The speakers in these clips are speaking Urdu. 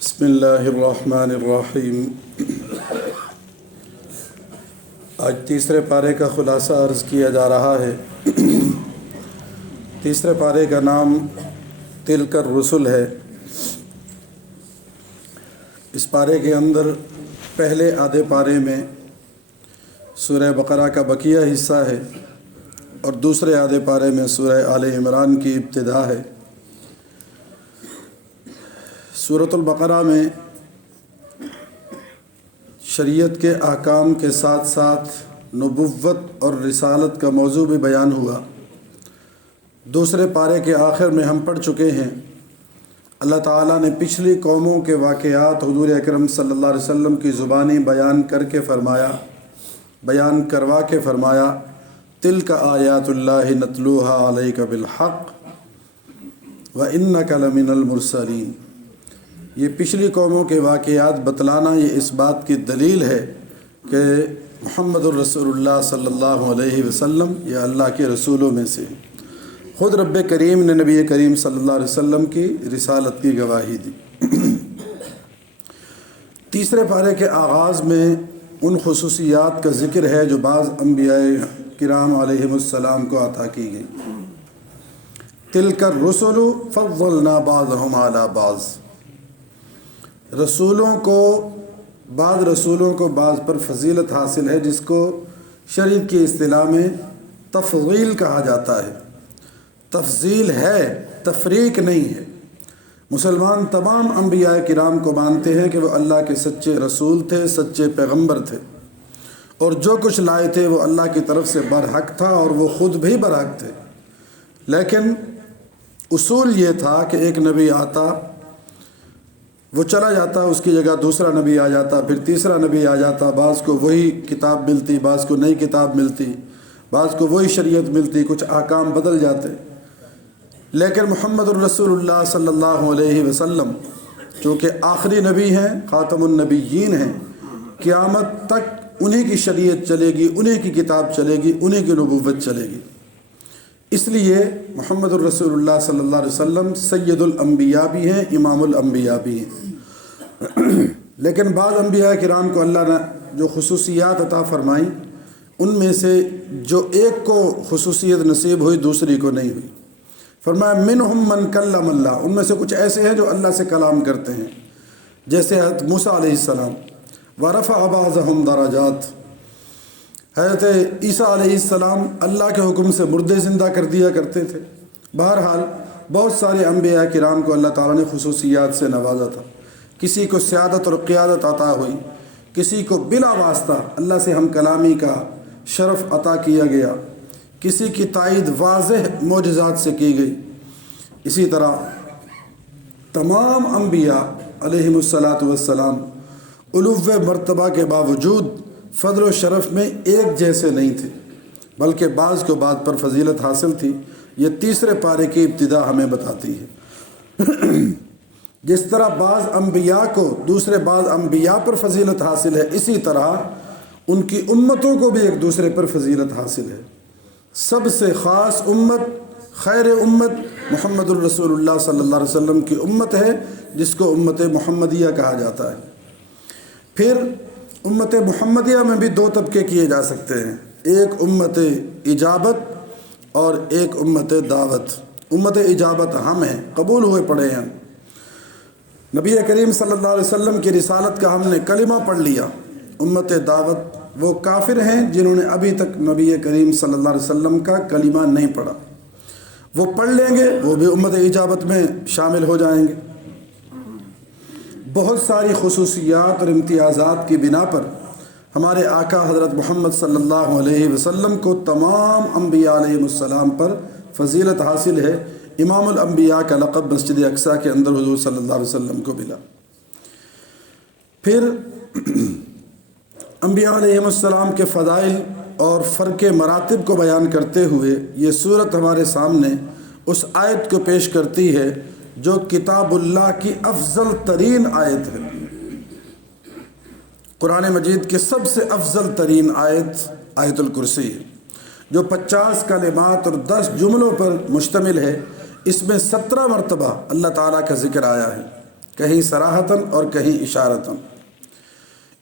بسم اللہ الرحمن الرحیم۔ آج تیسرے پارے کا خلاصہ عرض کیا جا رہا ہے۔ تیسرے پارے کا نام تلک الرسل ہے۔ اس پارے کے اندر پہلے آدھے پارے میں سورہ بقرہ کا بقیہ حصہ ہے اور دوسرے آدھے پارے میں سورہ آل عمران کی ابتدا ہے۔ سورۃ البقرہ میں شریعت کے احکام کے ساتھ ساتھ نبوت اور رسالت کا موضوع بھی بیان ہوا۔ دوسرے پارے کے آخر میں ہم پڑھ چکے ہیں، اللہ تعالیٰ نے پچھلی قوموں کے واقعات حضور اکرم صلی اللہ علیہ وسلم کی زبانی بیان کروا کے فرمایا تلک آیات اللہ نتلوها علیک بالحق وانک لمن المرسلین۔ یہ پچھلی قوموں کے واقعات بتلانا یہ اس بات کی دلیل ہے کہ محمد الرسول اللہ صلی اللہ علیہ وسلم یہ اللہ کے رسولوں میں سے۔ خود رب کریم نے نبی کریم صلی اللہ علیہ وسلم کی رسالت کی گواہی دی۔ تیسرے پارے کے آغاز میں ان خصوصیات کا ذکر ہے جو بعض انبیاء کرام علیہم السلام کو عطا کی گئی۔ تلک الرسل فضلنا بعضهم علی بعض، بعض رسولوں کو بعض پر فضیلت حاصل ہے، جس کو شریعت کی اصطلاح میں تفضیل کہا جاتا ہے۔ تفضیل ہے، تفریق نہیں ہے۔ مسلمان تمام انبیاء کرام کو مانتے ہیں کہ وہ اللہ کے سچے رسول تھے، سچے پیغمبر تھے، اور جو کچھ لائے تھے وہ اللہ کی طرف سے برحق تھا اور وہ خود بھی برحق تھے۔ لیکن اصول یہ تھا کہ ایک نبی آتا، وہ چلا جاتا، اس کی جگہ دوسرا نبی آ جاتا، پھر تیسرا نبی آ جاتا، بعض کو وہی کتاب ملتی، بعض کو نئی کتاب ملتی، بعض کو وہی شریعت ملتی، کچھ احکام بدل جاتے۔ لیکن محمد الرسول اللہ صلی اللہ علیہ وسلم چونکہ آخری نبی ہیں، خاتم النبیین ہیں، قیامت تک انہی کی شریعت چلے گی، انہی کی کتاب چلے گی، انہی کی نبوت چلے گی۔ اس لیے محمد الرسول اللہ صلی اللہ علیہ وسلم سید الانبیاء بھی ہیں، امام الانبیاء بھی ہیں۔ لیکن بعض انبیاء کرام کو اللہ نے جو خصوصیات عطا فرمائیں، ان میں سے جو ایک کو خصوصیت نصیب ہوئی دوسری کو نہیں ہوئی۔ فرمایا منہم من کلم اللہ، ان میں سے کچھ ایسے ہیں جو اللہ سے کلام کرتے ہیں، جیسے حضرت موسیٰ علیہ السلام۔ ورفع بعضهم درجات، حضرت عیسیٰ علیہ السلام اللہ کے حکم سے مردے زندہ کر دیا کرتے تھے۔ بہرحال بہت سارے انبیاء کرام کو اللہ تعالیٰ نے خصوصیات سے نوازا تھا۔ کسی کو سیادت اور قیادت عطا ہوئی، کسی کو بلا واسطہ اللہ سے ہم کلامی کا شرف عطا کیا گیا، کسی کی تائید واضح معجزات سے کی گئی۔ اسی طرح تمام انبیاء علیہم السلام علو مرتبہ کے باوجود فضل و شرف میں ایک جیسے نہیں تھے، بلکہ بعض کو بعض پر فضیلت حاصل تھی۔ یہ تیسرے پارے کی ابتدا ہمیں بتاتی ہے۔ جس طرح بعض انبیاء کو دوسرے بعض انبیاء پر فضیلت حاصل ہے، اسی طرح ان کی امتوں کو بھی ایک دوسرے پر فضیلت حاصل ہے۔ سب سے خاص امت، خیر امت محمد الرسول اللہ صلی اللہ علیہ وسلم کی امت ہے، جس کو امت محمدیہ کہا جاتا ہے۔ پھر امت محمدیہ میں بھی دو طبقے کیے جا سکتے ہیں، ایک امت اجابت اور ایک امت دعوت۔ امت اجابت ہم ہیں، قبول ہوئے پڑے ہیں۔ نبی کریم صلی اللہ علیہ وسلم کی رسالت کا ہم نے کلمہ پڑھ لیا۔ امت دعوت وہ کافر ہیں جنہوں نے ابھی تک نبی کریم صلی اللہ علیہ وسلم کا کلمہ نہیں پڑھا، وہ پڑھ لیں گے، وہ بھی امت اجابت میں شامل ہو جائیں گے۔ بہت ساری خصوصیات اور امتیازات کی بنا پر ہمارے آقا حضرت محمد صلی اللہ علیہ وسلم کو تمام انبیاء علیہ السلام پر فضیلت حاصل ہے۔ امام الانبیاء کا لقب مسجد اقصیٰ کے اندر حضور صلی اللہ علیہ وسلم کو ملا۔ پھر انبیاء علیہ السلام کے فضائل اور فرق مراتب کو بیان کرتے ہوئے یہ صورت ہمارے سامنے اس آیت کو پیش کرتی ہے جو کتاب اللہ کی افضل ترین آیت ہے۔ قرآن مجید کی سب سے افضل ترین آیت آیت الکرسی ہے، جو 50 کلمات اور 10 جملوں پر مشتمل ہے۔ اس میں 17 مرتبہ اللہ تعالیٰ کا ذکر آیا ہے، کہیں صراحتاً اور کہیں اشارتاً۔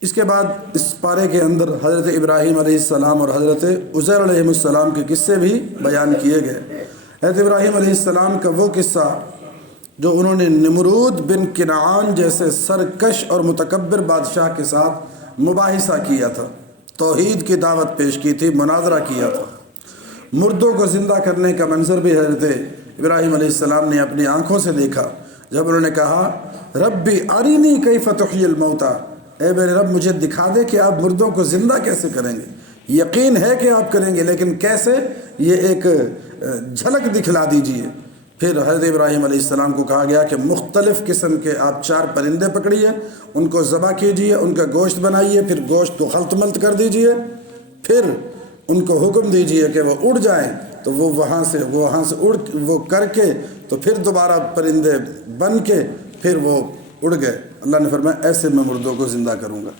اس کے بعد اس پارے کے اندر حضرت ابراہیم علیہ السلام اور حضرت عزیر علیہ السلام کے قصے بھی بیان کیے گئے۔ حضرت ابراہیم علیہ السلام کا وہ قصہ جو انہوں نے نمرود بن کنعان جیسے سرکش اور متکبر بادشاہ کے ساتھ مباحثہ کیا تھا، توحید کی دعوت پیش کی تھی، مناظرہ کیا تھا۔ مردوں کو زندہ کرنے کا منظر بھی حضرت ابراہیم علیہ السلام نے اپنی آنکھوں سے دیکھا، جب انہوں نے کہا ربی ارینی کیف تحیی الموتیٰ، اے میرے رب مجھے دکھا دے کہ آپ مردوں کو زندہ کیسے کریں گے۔ یقین ہے کہ آپ کریں گے، لیکن کیسے، یہ ایک جھلک دکھلا دیجئے۔ پھر حضرت ابراہیم علیہ السلام کو کہا گیا کہ مختلف قسم کے آپ 4 پرندے پکڑیے، ان کو ذبح کیجئے، ان کا گوشت بنائیے، پھر گوشت کو خلط ملط کر دیجئے، پھر ان کو حکم دیجئے کہ وہ اڑ جائیں، تو وہ وہاں سے اڑ وہ کر کے تو پھر دوبارہ پرندے بن کے پھر وہ اڑ گئے۔ اللہ نے فرمایا ایسے میں مردوں کو زندہ کروں گا۔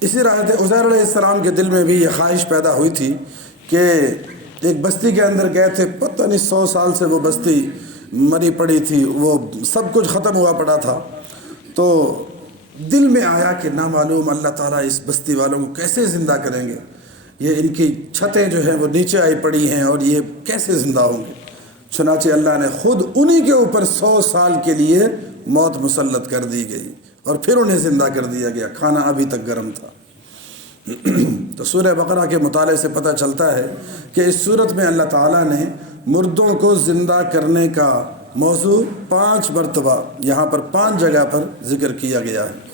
اسی طرح حضرت عزیر علیہ السلام کے دل میں بھی یہ خواہش پیدا ہوئی تھی کہ ایک بستی کے اندر گئے تھے، پتہ نہیں 100 سال سے وہ بستی مری پڑی تھی، وہ سب کچھ ختم ہوا پڑا تھا، تو دل میں آیا کہ نامعلوم اللہ تعالیٰ اس بستی والوں کو کیسے زندہ کریں گے، یہ ان کی چھتیں جو ہیں وہ نیچے آئی پڑی ہیں اور یہ کیسے زندہ ہوں گے۔ چنانچہ اللہ نے خود انہی کے اوپر 100 سال کے لیے موت مسلط کر دی گئی اور پھر انہیں زندہ کر دیا گیا، کھانا ابھی تک گرم تھا۔ تو سورہ بقرہ کے مطالعے سے پتہ چلتا ہے کہ اس صورت میں اللہ تعالیٰ نے مردوں کو زندہ کرنے کا موضوع 5 مرتبہ یہاں پر 5 جگہ پر ذکر کیا گیا ہے۔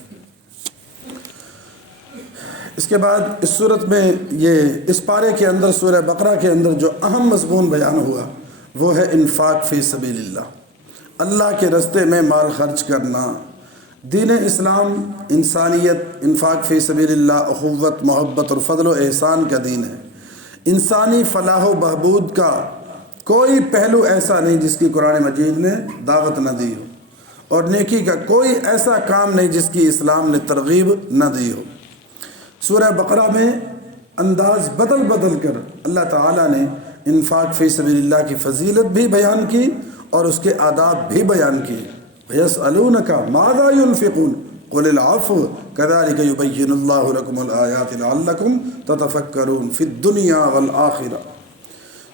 اس کے بعد اس صورت میں اس پارے کے اندر سورہ بقرہ کے اندر جو اہم مضمون بیان ہوا وہ ہے انفاق فی سبیل اللہ، اللہ کے راستے میں مال خرچ کرنا۔ دین اسلام انسانیت، انفاق فی سبیل اللہ، اخوت، محبت اور فضل و احسان کا دین ہے۔ انسانی فلاح و بہبود کا کوئی پہلو ایسا نہیں جس کی قرآن مجید نے دعوت نہ دی ہو، اور نیکی کا کوئی ایسا کام نہیں جس کی اسلام نے ترغیب نہ دی ہو۔ سورہ بقرہ میں انداز بدل بدل کر اللہ تعالیٰ نے انفاق فی سبیل اللہ کی فضیلت بھی بیان کی اور اس کے آداب بھی بیان کیے۔ وَيَسْأَلُونَكَ مَاذَا يُنْفِقُونَ قُلِ الْعَفْوَ كَذَلِكَ يُبَيِّنُ اللَّهُ لَكُمُ الْآيَاتِ لَعَلَّكُمْ تَتَفَكَّرُونَ فِي الدُّنْيَا وَالْآخِرَةِ۔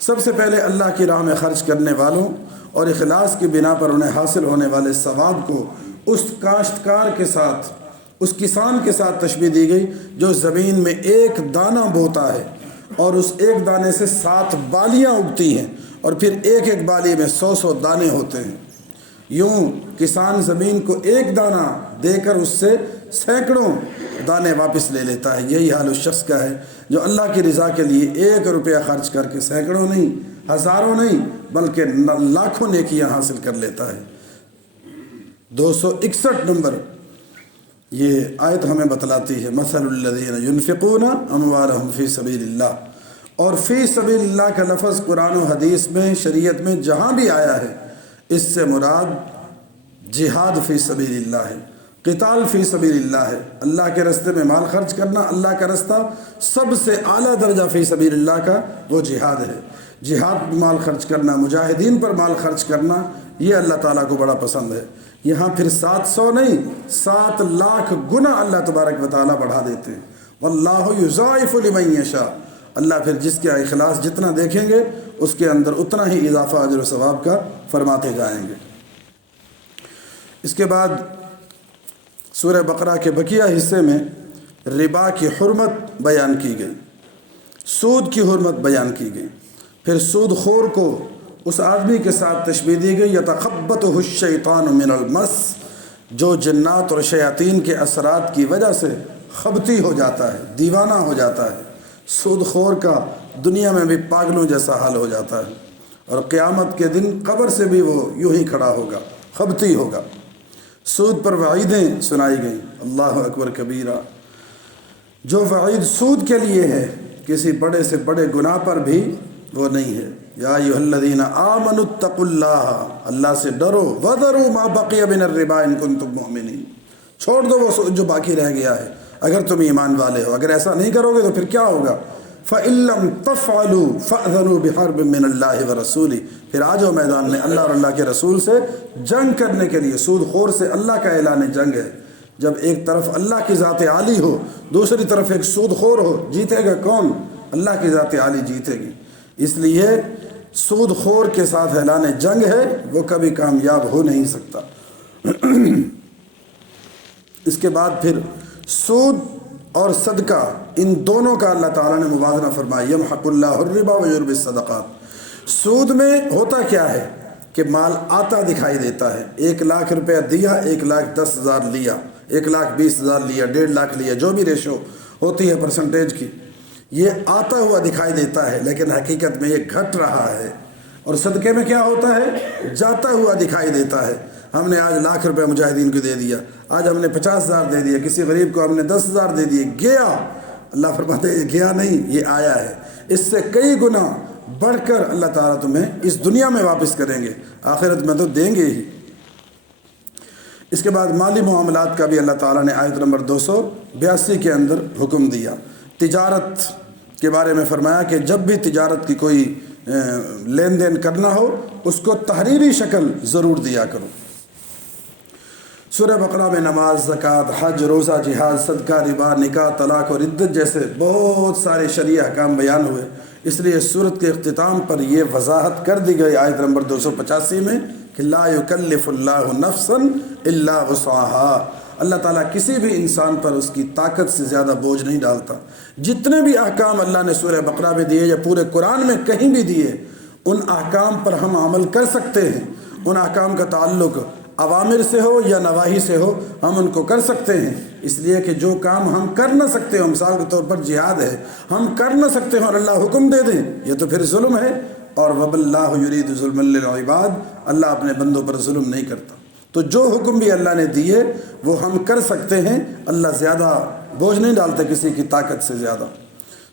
سب سے پہلے اللہ کی راہ میں خرچ کرنے والوں اور اخلاص کی بنا پر انہیں حاصل ہونے والے ثواب کو اس کاشتکار کے ساتھ، اس کسان کے ساتھ تشبیہ دی گئی جو زمین میں ایک دانہ بوتا ہے اور اس ایک دانے سے 7 بالیاں اگتی ہیں اور پھر ایک ایک بالی میں 100 دانے ہوتے ہیں۔ یوں کسان زمین کو ایک دانہ دے کر اس سے سینکڑوں دانے واپس لے لیتا ہے۔ یہی حال اس شخص کا ہے جو اللہ کی رضا کے لیے 1 روپیہ خرچ کر کے سینکڑوں نہیں، ہزاروں نہیں، بلکہ لاکھوں نیکیاں حاصل کر لیتا ہے۔ 261 نمبر یہ آیت ہمیں بتلاتی ہے مثل الذین ینفقون اموالہم فی سبیل اللہ، اور فی سبیل اللہ کا لفظ قرآن و حدیث میں، شریعت میں جہاں بھی آیا ہے اس سے مراد جہاد فی سبیل اللہ ہے، قتال فی سبیل اللہ ہے۔ اللہ کے راستے میں مال خرچ کرنا، اللہ کا راستہ سب سے اعلیٰ درجہ فی سبیل اللہ کا وہ جہاد ہے۔ جہاد پر مال خرچ کرنا، مجاہدین پر مال خرچ کرنا، یہ اللہ تعالیٰ کو بڑا پسند ہے۔ یہاں پھر 700 نہیں 7 لاکھ گنا اللہ تبارک و تعالیٰ بڑھا دیتے ہیں۔ واللہ یضاعف لمن یشاء، اللہ پھر جس کے اخلاص جتنا دیکھیں گے اس کے اندر اتنا ہی اضافہ اجر و ثواب کا فرماتے جائیں گے۔ اس کے بعد سورہ بقرہ کے بقیہ حصے میں ربا کی حرمت بیان کی گئی، سود کی حرمت بیان کی گئی، پھر سود خور کو اس آدمی کے ساتھ تشبیہ دی گئی یتخبطہ الشیطان من المس، جو جنات اور شیاطین کے اثرات کی وجہ سے خبتی ہو جاتا ہے، دیوانہ ہو جاتا ہے۔ سود خور کا دنیا میں بھی پاگلوں جیسا حال ہو جاتا ہے، اور قیامت کے دن قبر سے بھی وہ یوں ہی کھڑا ہوگا، خبتی ہوگا۔ سود پر وعیدیں سنائی گئیں، اللہ اکبر کبیرہ۔ جو وعید سود کے لیے ہے کسی بڑے سے بڑے گناہ پر بھی وہ نہیں ہے۔ یا ایھا الذین آمنوا اتقوا اللہ، اللہ سے ڈرو، وذروا ما بقی من الربا ان کنتم مؤمنین، چھوڑ دو وہ جو باقی رہ گیا ہے اگر تم ایمان والے ہو۔ اگر ایسا نہیں کرو گے تو پھر کیا ہوگا؟ فَإِن لَّمْ تَفْعَلُوا فَأْذَنُوا بِحَرْبٍ مِّنَ اللَّهِ وَرَسُولِهِ، پھر آ جاؤ میدان میں اللہ اور اللہ کے رسول سے جنگ کرنے کے لیے۔ سود خور سے اللہ کا اعلان جنگ ہے۔ جب ایک طرف اللہ کی ذات عالی ہو، دوسری طرف ایک سود خور ہو، جیتے گا کون؟ اللہ کی ذات عالی جیتے گی۔ اس لیے سود خور کے ساتھ اعلان جنگ ہے، وہ کبھی کامیاب ہو نہیں سکتا۔ اس کے بعد پھر سود اور صدقہ، ان دونوں کا اللہ تعالیٰ نے موازنہ فرمایا، یمحق اللہ الربا ویربی الصدقات۔ سود میں ہوتا کیا ہے کہ مال آتا دکھائی دیتا ہے، 1,00,000 روپیہ دیا، 1,10,000 لیا، 1,20,000 لیا، 1,50,000 لیا، جو بھی ریشو ہوتی ہے پرسنٹیج کی، یہ آتا ہوا دکھائی دیتا ہے، لیکن حقیقت میں یہ گھٹ رہا ہے۔ اور صدقے میں کیا ہوتا ہے؟ جاتا ہوا دکھائی دیتا ہے۔ ہم نے آج 1,00,000 روپے مجاہدین کو دے دیا، آج ہم نے 50,000 دے دیا، کسی غریب کو ہم نے 10,000 دے دیے، گیا۔ اللہ فرماتے ہیں یہ گیا نہیں، یہ آیا ہے۔ اس سے کئی گنا بڑھ کر اللہ تعالیٰ تمہیں اس دنیا میں واپس کریں گے، آخرت میں تو دیں گے ہی۔ اس کے بعد مالی معاملات کا بھی اللہ تعالیٰ نے آیت نمبر 282 کے اندر حکم دیا۔ تجارت کے بارے میں فرمایا کہ جب بھی تجارت کی کوئی لین دین کرنا ہو، اس کو تحریری شکل ضرور دیا کرو۔ سورہ بقرہ میں نماز، زکوٰۃ، حج، روزہ، جہاد، صدقہ، ربا، نکاح، طلاق اور عدت جیسے بہت سارے شرعی احکام بیان ہوئے۔ اس لیے سورت کے اختتام پر یہ وضاحت کر دی گئی آیت نمبر 285 میں کہ لا یکلف اللہ نفسا الا وسعها، اللہ تعالیٰ کسی بھی انسان پر اس کی طاقت سے زیادہ بوجھ نہیں ڈالتا۔ جتنے بھی احکام اللہ نے سورہ بقرہ میں دیے یا پورے قرآن میں کہیں بھی دیے، ان احکام پر ہم عمل کر سکتے ہیں۔ ان احکام کا تعلق اوامر سے ہو یا نواہی سے ہو، ہم ان کو کر سکتے ہیں۔ اس لیے کہ جو کام ہم کر نہ سکتے ہو، مثال کے طور پر جہاد ہے، ہم کر نہ سکتے ہوں اور اللہ حکم دے دیں، یہ تو پھر ظلم ہے۔ اور وَبَاللَّهُ يُرِيدُ ظُلْمًا لِلْعِبَادِ، اللہ اپنے بندوں پر ظلم نہیں کرتا۔ تو جو حکم بھی اللہ نے دیے وہ ہم کر سکتے ہیں، اللہ زیادہ بوجھ نہیں ڈالتے کسی کی طاقت سے زیادہ۔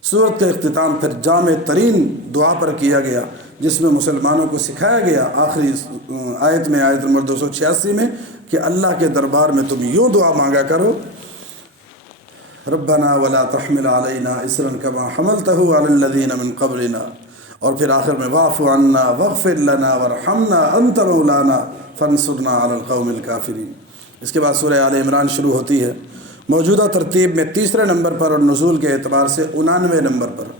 سورت کا اختتام پھر جامع ترین دعا پر کیا گیا، جس میں مسلمانوں کو سکھایا گیا آخری آیت میں، آیت نمبر 286 میں، کہ اللہ کے دربار میں تم یوں دعا مانگا کرو، ربنا ولا تحمل علینا اصرا کما حملتہ علی الذین من قبلنا، اور پھر آخر میں واعف عنا واغفر لنا وارحمنا انت مولانا فانصرنا علی القوم الکافرین۔ اس کے بعد سورہ آل عمران شروع ہوتی ہے، موجودہ ترتیب میں تیسرے نمبر پر اور نزول کے اعتبار سے 99 نمبر پر۔